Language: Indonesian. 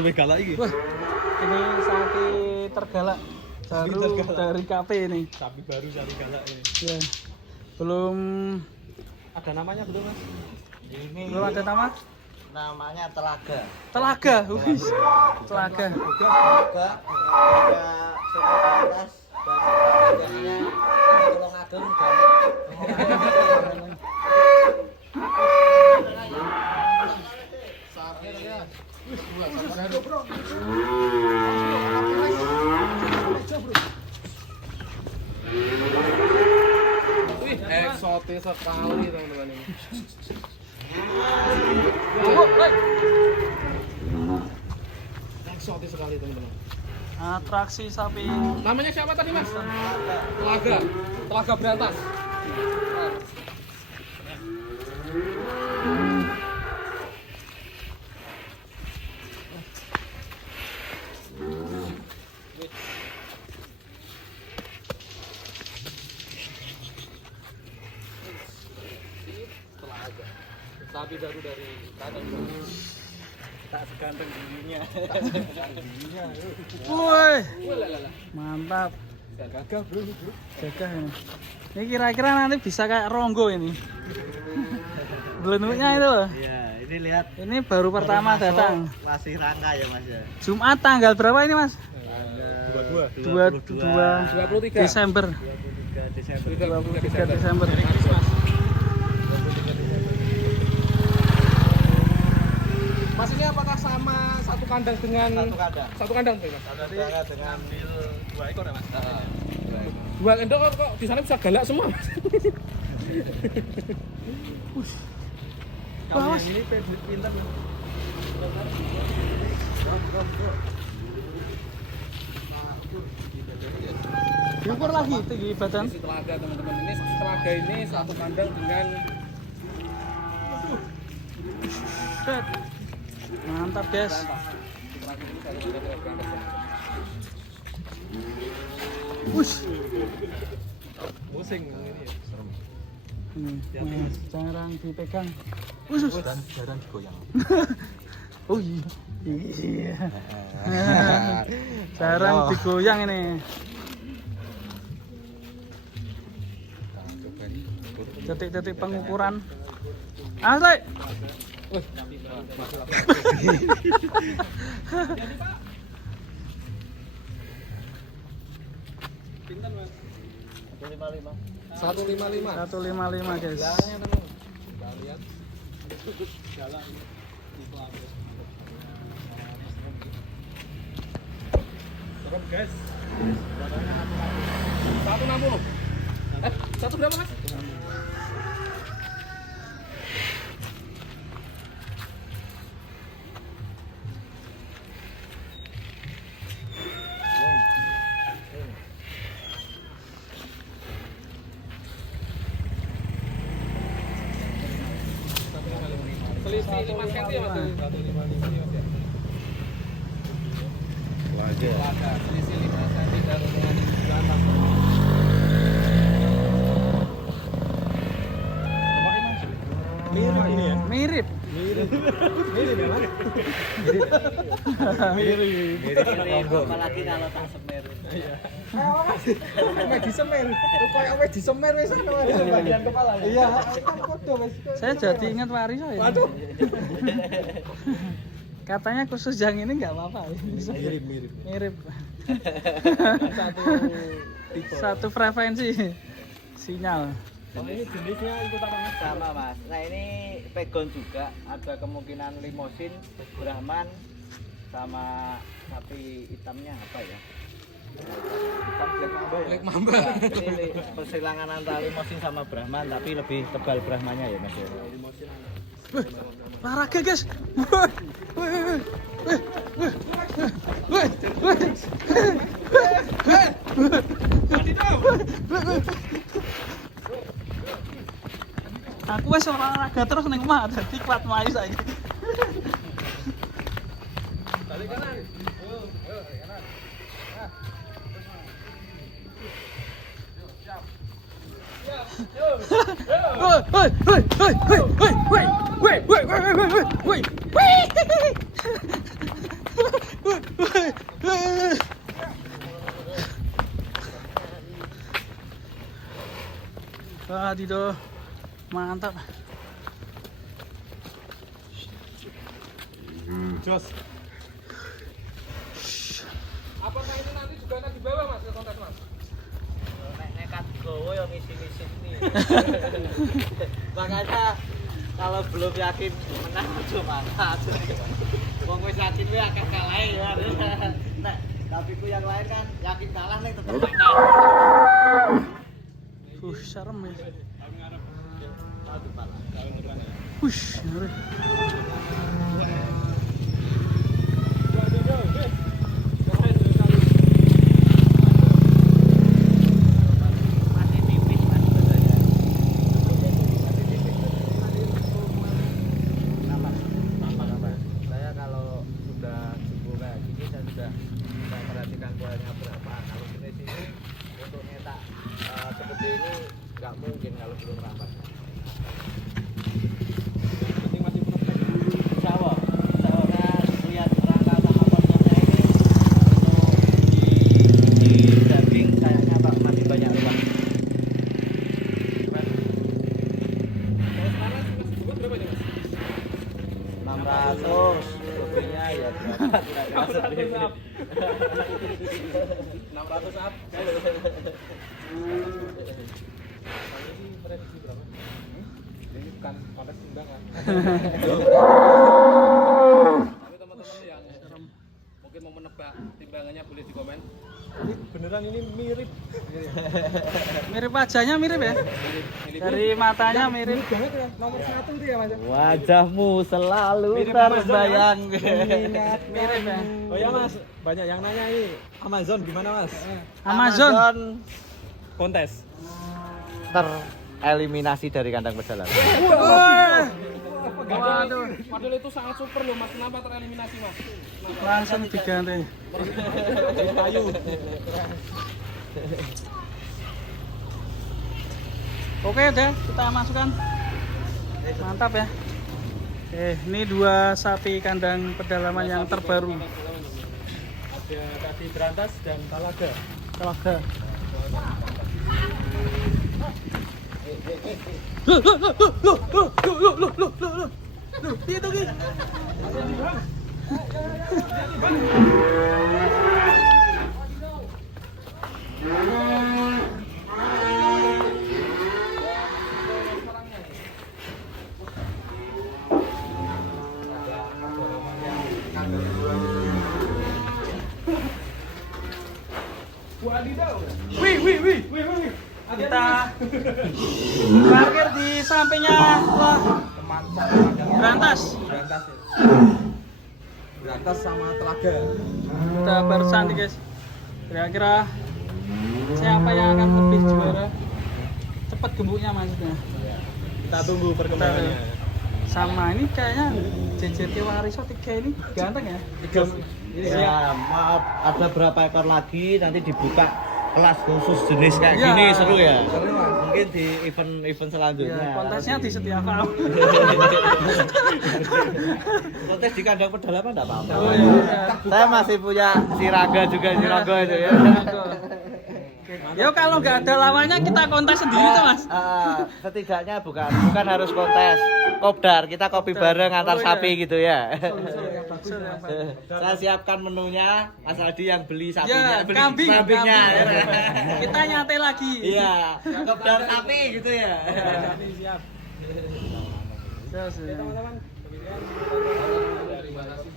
Lebih galak ini. Wah, ini sapi tergalak baru dari KP ini. Sapi baru sapi galak ini. Ya. Belum Ada namanya belum mas? Ini belum ada nama? namanya telaga. Telaga. Wih. Telaga. Telaga ada sekretariat bagiannya Tulung Ageng dan Wih, eksotis sekali teman-teman ini. Eksotis sekali teman-teman. Atraksi sapi. Namanya siapa tadi mas? Telaga. Telaga Berantas. Telaga. Sapi baru dari kandang. tak seganteng dirinya. Woi, Wah, mantap. gagah bro. Gagah ini. Ini kira-kira nanti bisa kayak Ronggo ini. Belenduknya itu loh. Iya, ini lihat. Ini baru pertama masuk, datang. Masih rangka ya mas ya. Jumat tanggal berapa ini mas? 22 23 Desember. 23 Desember. 23 Desember. Mas ini apakah sama satu kandang dengan Satu kandang. tuh mas? Satu kandang dengan Dua ekor ya mas? Dua endok kok di sana bisa galak semua mas? Wah, Mas. Ini pintar. Diukur lagi tinggi badan. Ini telaga teman-teman, ini telaga ini satu kandang dengan Set. Mantap guys. Wush. pusing ini ya. Ini jarang dipegang. Wush. Jarang digoyang. Oh iya. Iya. Jarang digoyang ini. Detik-detik pengukuran. Asli. Wih, pintar mas. 155. 155 guys. Jalannya teman. Kita lihat. Jalan ini. Serem guys. 160. 1 berapa mas? Selisih 5 cm ya mas? 155 ya. Wajar. Ada selisih 5 cm dari belakang. Mirip ini ya? Mirip. Mirip ya mas? Mirip apalagi kalau tak semer. Kayak disemer. Kayak wis disemer wis ana bagian kepala. Iya, kan podo wis. Saya jadi ingat Wari saya. Waduh. Katanya khusus yang ini nggak apa-apa. Mirip. Mirip. Satu tipe. Satu frekuensi sinyal. Oh, ini jenisnya ikut apa mas? Sama mas. Nah ini pegon juga. Ada kemungkinan limosin, Brahman, sama sapi hitamnya apa ya? Hitam Black Mamba. Ini persilangan antara limosin sama Brahman, tapi lebih tebal Brahmanya ya mas. Limosin. Olahraga, guys. Woi. Aku wis olahraga terus ning omah dadi kuat mlayu saiki. Balik kanan. Oh, kanan. Wah, Dido. Mantap. Jos. Apakah ini nanti juga akan dibawa Mas ke kontes Mas? Nek nekat gowo ya misi-misi nih. Makanya kalau belum yakin menang cuma aja. Wong wis yakin wae akan kalah ya. Nah, tapi ku yang lain kan yakin kalah nih tetep menang. Serem ya. Aduh pala. Ngeri. Masih tipis Mas sebenarnya. Kenapa? Saya kalau sudah jumbo kayak gini saya sudah perhatikan kuahnya berapa. Kalau jenis ini untuk nyetak seperti ini nggak mungkin kalau belum rapat. Penting masih proses. Insya Allah lihat rangka sama potnya ini untuk di daging kayaknya Pak masih banyak ruang. Kalau panas Mas jumbo berapa nih Mas? 600 kopinya ya berapa? Tidak masuk di 600 up. Ini prediksi berapa? Ini bukan kontes timbangan. Tapi teman-teman yang mungkin mau menebak timbangannya boleh di komen. Ini beneran ini mirip. Mirip wajahnya mirip ya? Dari matanya mirip. Banget ya. Nomor 1 itu ya Mas. Wajahmu selalu Mirip terbayang. Mirip ya. Oh ya Mas, banyak yang nanya ini Amazon gimana Mas? Amazon. Kontes. Tereliminasi dari kandang pedalaman. Wah. Waduh. Padahal itu sangat super loh Mas. Kenapa tereliminasi Mas? Langsung diganti. Kayu. Oke deh, kita masukkan. Mantap ya. Ini 2 sapi kandang pedalaman yang terbaru. Ada tadi berantas dan talaga. Talaga. Itu Ki. Wih. Kita parkir di sampingnya berantas. Berantas sama telaga. Kita barusan nih guys. Kira-kira siapa yang akan lebih juara? Cepat gemuknya maksudnya. Kita tunggu perkembangannya. Sama ini kayaknya JJT Wariso 3 ini ganteng ya. Ya, maaf ada berapa ekor lagi nanti dibuka kelas khusus jenis kayak Ya. gini seru ya. Seru, Mas. Mungkin di event selanjutnya. Ya, kontesnya di setiap tahun. Kontes di kandang pedalaman enggak apa-apa. Oh, iya. Saya masih punya si Raga juga si Raga itu ya. Ya kalau nggak ada lawannya kita kontes sendiri tuh Mas. Setidaknya bukan harus kontes. Kopdar, kita kopi bareng antar Oh, iya. sapi gitu ya. Betul, ya, Pak. Saya siapkan menunya, Mas Aldi yang beli sapinya, Ya, beli kambing. kambingnya. Kita nyate lagi. Iya, kopdar sapi gitu ya. Siap. Oke teman-teman, pemilihan dari mana sih?